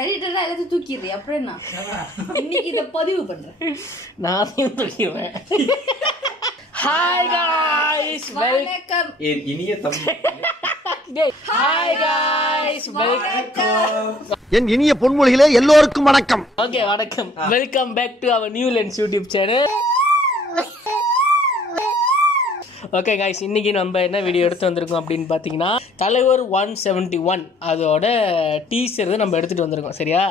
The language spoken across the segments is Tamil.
எடிட்டரா எல்லாத்தையும் தூக்கிடுறேன். அப்புறம் என்ன இன்னைக்கு இதை பதிவு பண்றேன். நானும் தூக்கிடுவேன். ஹாய் காய்ஸ், வணக்கம். இனிய தமிழ். Hi guys, welcome. என் இனிய பொன்மொழிகளே எல்லோருக்கும் வணக்கம். ஓகே, வணக்கம். Welcome back to our new lens YouTube channel. Okay guys, இன்னைக்கு நம்ம என்ன வீடியோ எடுத்து வந்திருக்கோம் அப்படின்னு பார்த்தீங்கன்னா, தலைவர் 171 அதோட டீசர் தான் நம்ம எடுத்துகிட்டு வந்திருக்கோம். சரியா,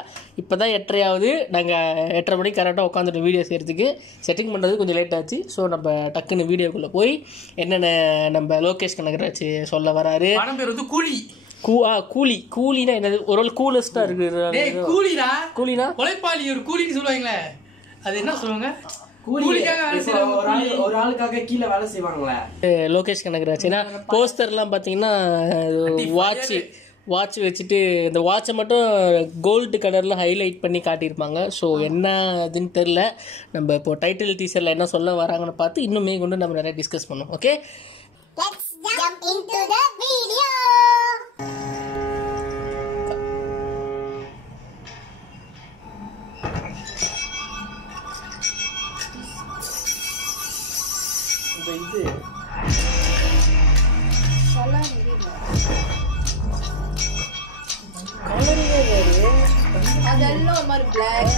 இப்போ தான் 8:30 நாங்கள் 8:30 மணிக்கு கரெக்டாக உட்காந்துட்டு வீடியோ செய்கிறதுக்கு செட்டிங் பண்ணுறது கொஞ்சம் லேட் ஆச்சு. ஸோ நம்ம டக்குன்னு வீடியோக்குள்ளே போய் என்னென்ன நம்ம லோகேஷ் கனகராஜ் சொல்ல வராரு. படம் பேர் வந்து கூலி. கூலினா என்னது? ஒரு கூலஸ்டாக இருக்குது. கூலினா உழைப்பாளி, ஒரு கூலின்னு சொல்லுவாங்களே, அது என்ன சொல்லுவாங்க? ஒரு ஆளுக்காக கீழே வேலை செய்வாங்களே லோகேஷ் கனகராஜ். ஏன்னா போஸ்டர்லாம் பார்த்தீங்கன்னா வாட்ச் வச்சுட்டு இந்த வாட்சை மட்டும் கோல்டு கலரில் ஹைலைட் பண்ணி காட்டியிருப்பாங்க. ஸோ என்ன அதுன்னு தெரில. நம்ம இப்போ டைட்டில் டீசரில் என்ன சொல்ல வராங்கன்னு பார்த்து இன்னுமே கொண்டு நம்ம நிறைய டிஸ்கஸ் பண்ணோம். Okay, let's jump into the video. இது அதெல்லாம் ஒரு மாதிரி பிளாக்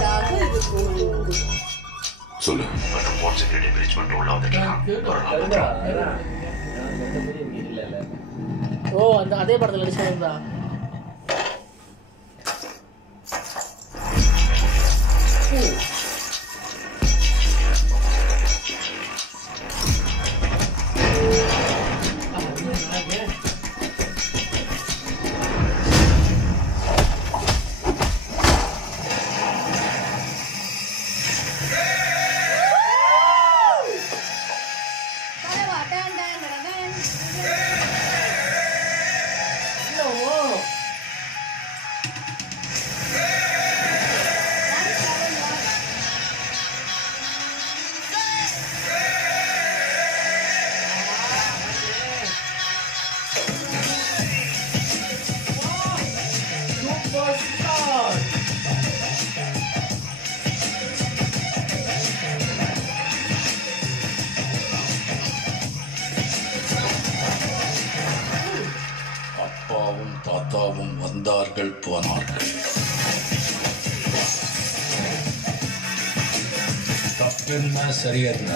சொல்லு. வாட்ஸ் செக்யூரிட்டி பிரீச் பண்ணிட்டு உள்ள வந்துட்டான். ஓ, அந்த அதே படத்தில் நடிச்சதா? அப்பாவும் தாத்தாவும் வந்தார்கள் போனார்கள். தப்பென்ன சரியென்ன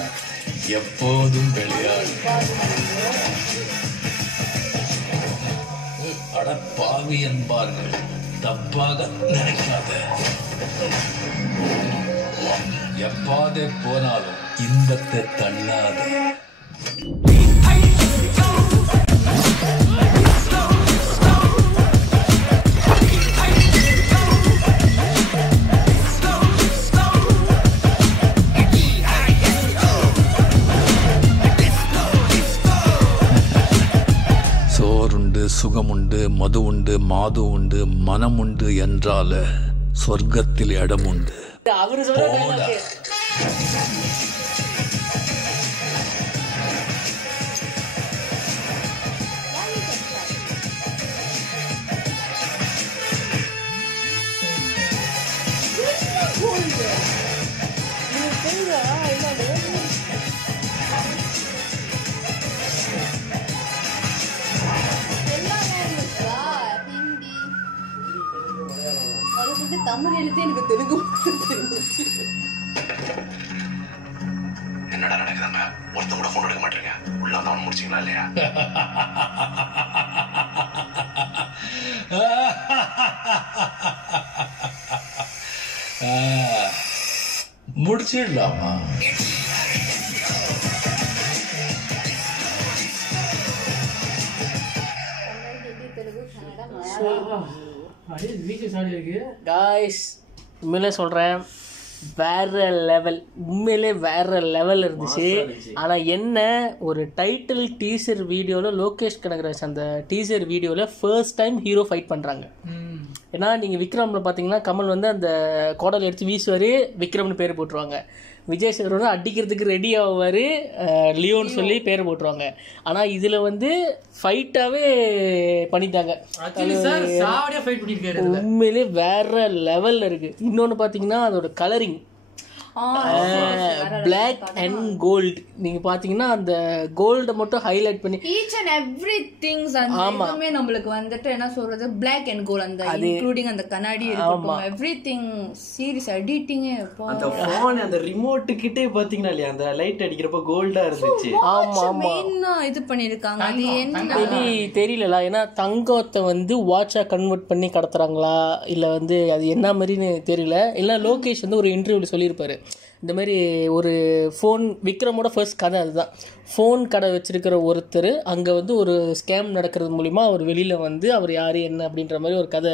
எப்போதும் விளையாடு. அடப்பாவி என்பார்கள், தப்பாக நினைக்காத. எப்பாதே போனாலும் இன்பத்தை தள்ளாத. சோறுண்டு, சுகமுண்டு, மது உண்டு, மாது உண்டு, மனம் உண்டு என்றால சொர்க்கத்தில் இடம் உண்டு. அவரு சொல்ற தமிழ் எழுத்து எனக்கு தெலுங்கு. என்னடா நடக்குதுங்க? ஒருத்தன் கூட போன் எடுக்க மாட்டீங்க. உள்ள வந்தவன் முடிச்சிங்களா இல்லையா? முடிச்சிடலாமா? காய்ஸ், உண்மையிலே சொல்கிறேன், வேற லெவல். உண்மையிலே வேற லெவல் இருந்துச்சு. ஆனால் என்ன, ஒரு டைட்டில் டீசர் வீடியோவில் லோகேஷ் கனகராஜ் அந்த டீசர் வீடியோவில் ஃபர்ஸ்ட் டைம் ஹீரோ ஃபைட் பண்ணுறாங்க. ஏன்னா நீங்கள் விக்ரமில் பார்த்தீங்கன்னா கமல் வந்து அந்த கோடலை எடுத்து வீசுவார், விக்ரம்னு பேர் போட்டுருவாங்க. விஜய் சேகர் வந்து அடிக்கிறதுக்கு ரெடி ஆவார், லியோன்னு சொல்லி பேர் போட்டுருவாங்க. ஆனால் இதில் வந்து ஃபைட்டாகவே பண்ணிட்டாங்க. உண்மையிலே வேற லெவலில் இருக்குது. இன்னொன்று பார்த்தீங்கன்னா அதோட கலரிங் பிளாக் அண்ட் கோல்டு. நீங்க பாத்தீங்கன்னா அந்த கோல்ட மட்டும் ஹைலைட் பண்ணி ஈச் அண்ட் எவ்ரிதிங் எல்லாமே நம்மளுக்கு வந்துட்டு என்ன சொல்றது பிளாக் அண்ட் கோல்ட், அந்த இன்க்ளூடிங் அந்த கண்ணாடி இருக்கட்டும், எவ்ரிதிங் சீரிஸ் எடிட்டிங். அந்த போன் அந்த ரிமோட் கிட்டே பாத்தீங்கன்னா இல்லையா அந்த லைட் அடிக்கிறப்ப கோல்டா இருந்துச்சு. ஆமா ஆமா இது பண்ணிருக்காங்க. அது என்ன தெரியல, ஏன்னா தங்கத்தை வந்து வாட்சா கன்வெர்ட் பண்ணி கடத்துறாங்களா இல்ல வந்து அது என்ன மாதிரின்னு தெரியல. இல்ல லோகேஷ் வந்து ஒரு இன்டர்வியூல சொல்லியிருப்பாரு, இந்த மாதிரி ஒரு ஃபோன் விக்ரமோட ஃபர்ஸ்ட் கதை அதுதான். ஃபோன் கடை வச்சிருக்கிற ஒருத்தர் அங்கே வந்து ஒரு ஸ்கேம் நடக்கிறது மூலிமா அவர் வெளியில் வந்து அவர் யார் என்ன அப்படின்ற மாதிரி ஒரு கதை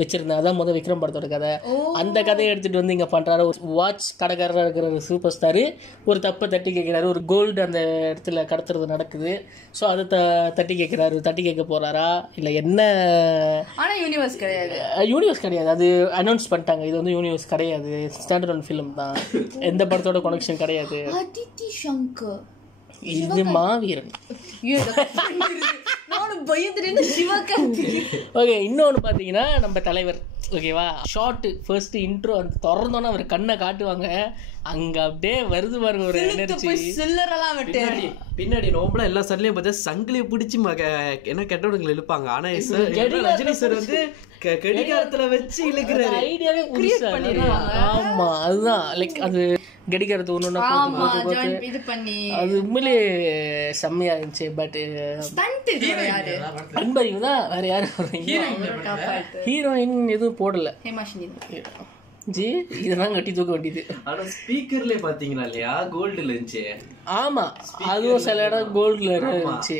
வச்சுருந்தார். அதான் முதல் விக்ரம் படத்தோட கதை. அந்த கதையை எடுத்துகிட்டு வந்து இங்கே பண்ணுறாரு. ஒரு வாட்ச் கடைக்காரராக இருக்கிற ஒரு சூப்பர் ஸ்டாரு ஒரு தப்பை தட்டி கேட்குறாரு. ஒரு கோல்டு அந்த இடத்துல கடத்துறது நடக்குது. ஸோ அதை தட்டி கேட்குறாரு. தட்டி கேட்க போகிறாரா இல்லை என்ன? ஆனால் யூனிவர்ஸ் கிடையாது. யூனிவர்ஸ் கிடையாது, அது அனௌன்ஸ் பண்ணிட்டாங்க. இது வந்து யூனிவர்ஸ் கிடையாது, ஸ்டாண்டர்ட் ஒன் ஃபிலிம் தான். எந்த படத்தோட கனெக்ஷன் கிடையாது. அதித்தி சங்கர் இது மாவீரன். ஓகே, இன்னொன்று பார்த்தீங்கன்னா நம்ம தலைவர் ஓகேவா, ஷார்ட் ஃபர்ஸ்ட் இன்ட்ரோ அந்த திறந்தோன்னா அவர் கண்ணை காட்டுவாங்க. அங்க அப்படியே வருது பாருங்க ஒரு எனர்ஜி. சில்லரெல்லாம் விட்டு பின்னாடி நோம்பலாம் எல்லா சட்லையும் பார்த்தா சங்கிலியை பிடிச்சி என்ன கெட்டவனுங்களை இழுப்பாங்க. ஆனா ரஜினி சார் வந்து கடிகாரத்துல வச்சு இழுக்கிறாரு. ஐடியாவே புதுசா பண்ணிருக்காங்க. ஆமா அதுதான் லைக் அது கடிகாரத்து ஒன்று அது உண்மையிலே செம்மையா இருந்துச்சு. பட் அன்பறிவு தான் வேற யாரும் ஹீரோயின் எதுவும் போடல. ஜி இதெல்லாம் கட்டி தூக்க வேண்டியது. ஆனா ஸ்பீக்கர்ல பாத்தீங்கன்னா இல்லையா கோல்டுல இருந்துச்சு. ஆமா அதுவும் சில இடம் கோல்டுல இருந்துச்சு.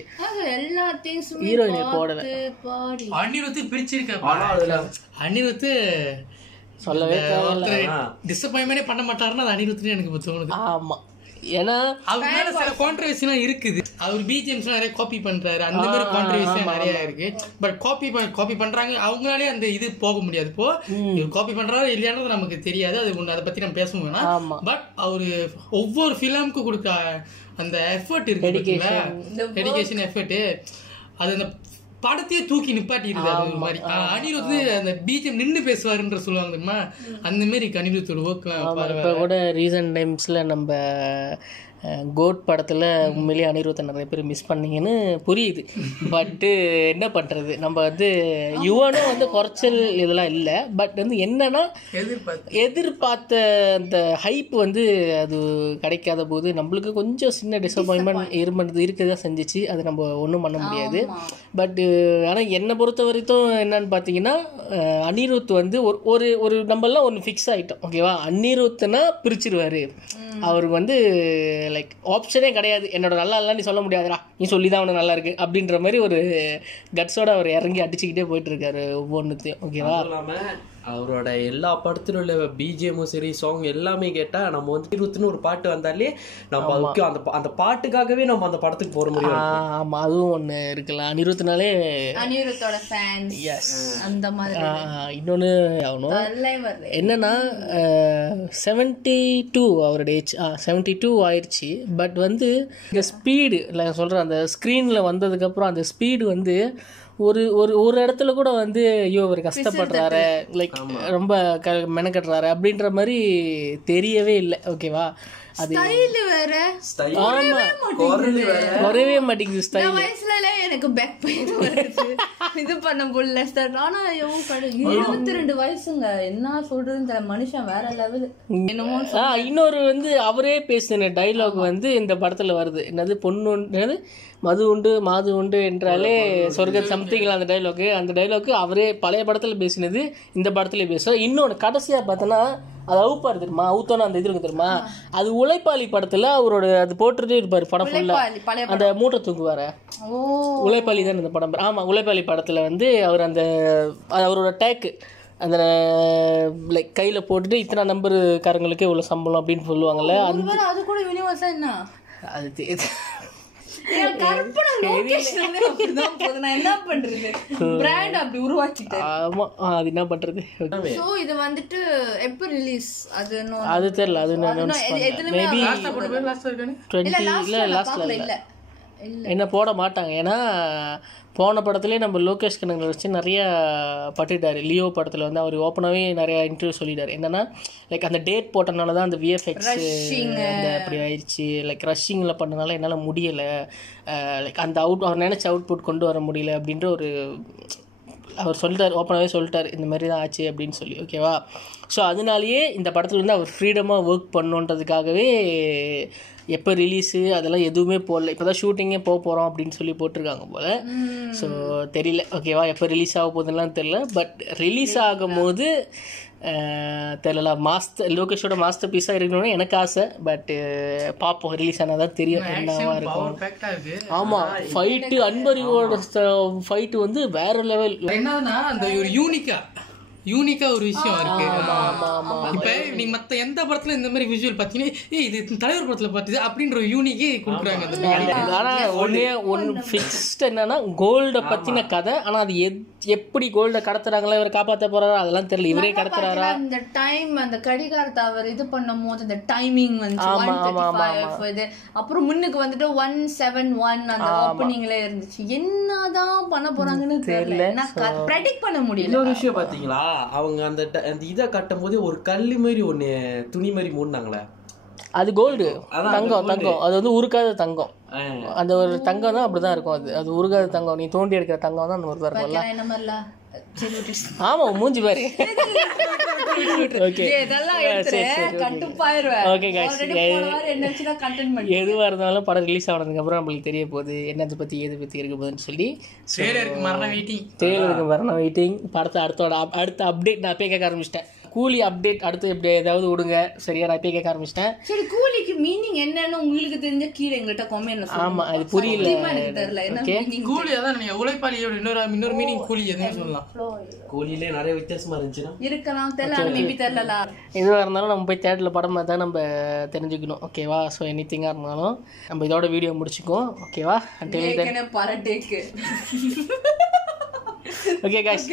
எல்லாத்தையும் ஹீரோயினை போடல. அனிருத் பிரிச்சிருக்க அனிருத் சொல்லவே டிசப்பாயின்மெண்டே பண்ண மாட்டாருன்னா அது அனிருத்னு எனக்கு தோணுது. ஆமா ஏன்னா அவர் மேல சில கான்ட்ரோவர்சிலாம் இருக்குது. அவர் பிஜிஎம்ஸ் நிறைய காப்பி பண்றாரு, அந்த மாதிரி கான்ட்ரோவர்சி நிறைய இருக்கு. பட் காப்பி பண்றாங்க, அவங்களாலே அந்த இது போக முடியாது. இப்போ இவர் காப்பி பண்றாரு இல்லையானது நமக்கு தெரியாது, அது ஒண்ணு அதை பத்தி நம்ம பேச வேணாம். பட் அவரு ஒவ்வொரு ஃபிலிமுக்கு கொடுக்க அந்த எஃபர்ட் இருக்கு, டெடிகேஷன் எஃபர்ட், அது அந்த படத்தையே தூக்கி நிப்பாட்டிருக்காரு. ஒரு மாதிரி அனிருத் அந்த பிஜிஎம் நின்று பேசுவாருன்ற சொல்லுவாங்க தெரியுமா, அந்த மாதிரி அனிருத்தோட ஒர்க்லாம். இப்போ கூட ரீசன்ட் டைம்ஸ்ல நம்ம கோட் படத்தில் உண்மையிலேயே அனிருத்தை நிறைய பேர் மிஸ் பண்ணீங்கன்னு புரியுது. பட்டு என்ன பண்ணுறது, நம்ம வந்து யுவனும் வந்து குறைச்சல் இதெல்லாம் இல்லை. பட் வந்து என்னன்னா எதிர்பார்த்த அந்த ஹைப் வந்து அது கிடைக்காத போது நம்மளுக்கு கொஞ்சம் சின்ன டிசப்பாயின்மெண்ட் இருக்கதான் செஞ்சிச்சு. அது நம்ம ஒன்றும் பண்ண முடியாது. பட்டு ஆனால் என்னை பொறுத்த வரைக்கும் என்னன்னு பார்த்தீங்கன்னா அனிருத் வந்து ஒரு ஒரு நம்மளாம் ஒன்று ஃபிக்ஸ் ஆகிட்டோம் ஓகேவா. அனிருத்னா பிரிச்சிருவார். அவருக்கு வந்து லைக் ஆப்ஷனே கிடையாது. என்னோட நல்லா இல்லைன்னு சொல்ல முடியாதுடா, நீ சொல்லி தான் அவனுக்கு நல்லா இருக்கு அப்படின்ற மாதிரி ஒரு கட்ஸோட அவர் இறங்கி அடிச்சுக்கிட்டே போயிட்டு இருக்காரு ஒவ்வொன்றுத்தையும் ஓகேவா. அவரோட எல்லா படத்திலும் உள்ள பிஜிஎம்மும் சரி சாங் எல்லாமே கேட்டா நம்ம வந்து அனிருத்னு ஒரு பாட்டு வந்தாலே நம்ம அந்த பாட்டுக்காகவே நம்ம அந்த படத்துக்கு போற முடியும். ஆமா அதுவும் ஒண்ணு இருக்குல்ல, அனிருத்னாலே அனிருத்தோட ஃபேன்ஸ். எஸ் அந்த மாதிரி. இன்னொன்னு ஆகணும் என்னன்னா 72 அவரோட ஏஜ் 72 ஆயிடுச்சு. பட் வந்து இந்த ஸ்பீடு இல்லை சொல்கிறேன், அந்த ஸ்க்ரீனில் வந்ததுக்கப்புறம் அந்த ஸ்பீடு வந்து ஒரு ஒரு ஒரு இடத்துல கூட வந்து ஐயோ அவர் கஷ்டப்படுறாரு லைக் ரொம்ப மெனக்கட்டுறாரு அப்படின்ற மாதிரி தெரியவே இல்லை ஓகேவா. அது குறையவே மாட்டேங்குது ஸ்டைல். எனக்கு பேக் பெயின் வருது இது பண்ண முடியல. ஆனா 22 வயசுங்க, என்ன சொல்றதுன்னு தெரியல. மனுஷன் வேற லெவல். என்னமோ இன்னொரு வந்து அவரே பேசின டைலாக் வந்து இந்த படத்துல வருது. என்னது பொண்ணு மது உண்டு மாது உண்டு என்றாலே சொர்க்க சம்திங்ல அந்த டைலாக் அவரே பழைய படத்துல பேசினது இந்த படத்துல பேசுவோம். இன்னொன்று கடைசியா பார்த்தோன்னா அது அவுப்பாரு தெரியுமா, அவுத்தோன்னா அந்த இது இருக்கு தெரியுமா, அது உழைப்பாளி படத்துல அவரோட அது போட்டுட்டே இருப்பாரு படம் ஃபுல்லா. அந்த மூட்டை தூக்குவார உழைப்பாளி தான் இந்த படம். ஆமா உழைப்பாளி படத்துல வந்து அவர் அந்த அவரோட டேக்கு அந்த லைக் கையில போட்டுட்டு இத்தனை நம்பருக்காரங்களுக்கே இவ்வளவு சம்பளம் அப்படின்னு சொல்லுவாங்கல்ல. அது கூட யூனிவர்ஸா என்ன அது என் கற்பனை லொகேஷன் அப்படிதான் போகுது. நான் என்ன பண்றது? பிராண்ட் அப்படி உருவாக்கிட்டேன். ஆமா அது என்ன பண்றது? சோ இது வந்துட்டு எப்ப ரிலீஸ்? அது தெரியல. அது அனௌன்ஸ் பண்ணல. மேபி லாஸ்டா போட்டு போய் லாஸ்டா இருக்கானே 20 இல்ல லாஸ்ட்ல இல்ல. என்ன போட மாட்டாங்க. ஏன்னா போன படத்துலேயே நம்ம லோகேஷ் கனகராஜ் வச்சு நிறைய பட்டுட்டார். லியோ படத்தில் வந்து அவர் ஓப்பனாகவே நிறையா இன்டர்வியூ சொல்லிட்டார். என்னன்னா லைக் அந்த டேட் போட்டனால தான் அந்த விஎஃப்எக்ஸ் அந்த அப்படி ஆயிடுச்சு. லைக் ரஷ்ஷிங்கில் பண்ணனால என்னால் முடியலை. லைக் அந்த அவர் நினச்ச அவுட்புட் கொண்டு வர முடியல அப்படின்ற ஒரு அவர் சொல்லிட்டார். ஓப்பனாகவே சொல்லிட்டார் இந்த மாதிரி தான் ஆச்சு அப்படின்னு சொல்லி. ஓகேவா? ஸோ அதனாலேயே இந்த படத்தில் வந்து அவர் ஃப்ரீடமாக ஒர்க் பண்ணுன்றதுக்காகவே எப்போ ரிலீஸு அதெல்லாம் எதுவுமே போடல. இப்போ தான் ஷூட்டிங்கே போகிறோம் அப்படின்னு சொல்லி போட்டிருக்காங்க போல். ஸோ தெரியல. ஓகேவா? எப்போ ரிலீஸ் ஆக போகுதுலாம் தெரியல. பட் ரிலீஸ் ஆகும் போது தெரியல லோகேஷோட மாஸ்டர் பீஸாக இருக்கணும்னு எனக்கு ஆசை. பட் பார்ப்போம். ரிலீஸ் ஆனால் தான் தெரியும் என்னவா இருக்கும். ஆமாம் ஃபைட்டு அன்பரியோட ஃபைட்டு வந்து வேற லெவல். என்னன்னா அந்த ஒரு யூனிக்கா ஒரு விஷயம் இருக்கு. இப்ப நீங்க மத்த எந்த படத்துல இந்த மாதிரி விஷுவல் பாத்தீங்கன்னா இது தலைவர் படத்துல பார்த்தது அப்படின்ற ஒரு யூனிக்கே கொடுக்குறாங்க. ஆனா ஒன்னு ஃபிக்ஸ்ட் என்னன்னா கோல்ட பத்தின கதை. ஆனா அது எப்படி கோல்ட கடத்துறாங்களா இவர் காப்பாற்ற போறாரா அதெல்லாம் தெரியல. இவரே கடத்துறாரா? அந்த டைம் அந்த கடிகாரத்தை அவர் இது பண்ணும் போது அந்த டைமிங் வந்து 135 இது அப்புறம் முன்னுக்கு வந்துட்டு 171 அந்த ஓப்பனிங்ல இருந்துச்சு. என்னதான் பண்ண போறாங்கன்னு தெரியல. நான் ப்ரெடிக்ட் பண்ண முடியல. இன்னொரு விஷயம் பாத்தீங்களா, அவங்க அந்த இதை கட்டும் போது ஒரு கல்லு மாதிரி ஒண்ணு துணி மாதிரி மூடினாங்களே, அது கோல்டு தங்கம். அது வந்து உருக்காத தங்கம். அந்த ஒரு தங்கம் தான் அப்படிதான் இருக்கும். அது உருகாத தங்கம். நீ தோண்டி எடுக்கிற தங்கம் தான் அந்த ஒரு தான் இருக்கும்ல. ஆமா மூஞ்சி பாரு. எதுவா இருந்தாலும் படம் ரிலீஸ் ஆனதுக்கு அப்புறம் நம்மளுக்கு தெரிய போகுது என்னத்தை பத்தி எது பத்தி இருக்க போகுதுன்னு சொல்லி. ட்ரெய்லருக்கு மரண வெயிட்டிங். படத்தை அடுத்த அப்டேட் நான் போய் கேட்க ஆரம்பிச்சிட்டேன். கூலி அப்டேட் அடுத்து எப்படி ஏதாவது விடுங்க. சரியா? நான் போய் கேட்க ஆரம்பிச்சிட்டேன். சரி கூலிக்கு மீனிங் என்னன்னு உங்களுக்கு தெரிஞ்ச கீழே எங்கிட்ட கமெண்ட்ல சொல்லுங்க. ஆமா அது புரியல. கூலி அதான் நீங்க உழைப்பாளியோட இன்னொரு மீனிங் கூலி எதுன்னு சொல்லலாம். கூலியிலே நிறைய வித்தியாசமா இருந்துச்சுன்னா இருக்கலாம். தெரியல மேபி தெரியல. எதுவாக இருந்தாலும் நம்ம போய் தேட்டரில் படம் பார்த்தா நம்ம தெரிஞ்சுக்கணும். ஓகேவா? ஸோ எனிதிங்காக இருந்தாலும் நம்ம இதோட வீடியோ முடிச்சுக்குவோம். ஓகேவா? Okay guys.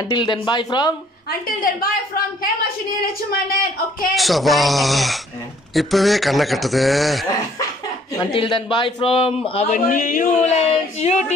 Until then bye from Hemashini Rachumanan. Okay. சபா இப்பவே கண்ண கட்டுது. Until then bye from our new YouTube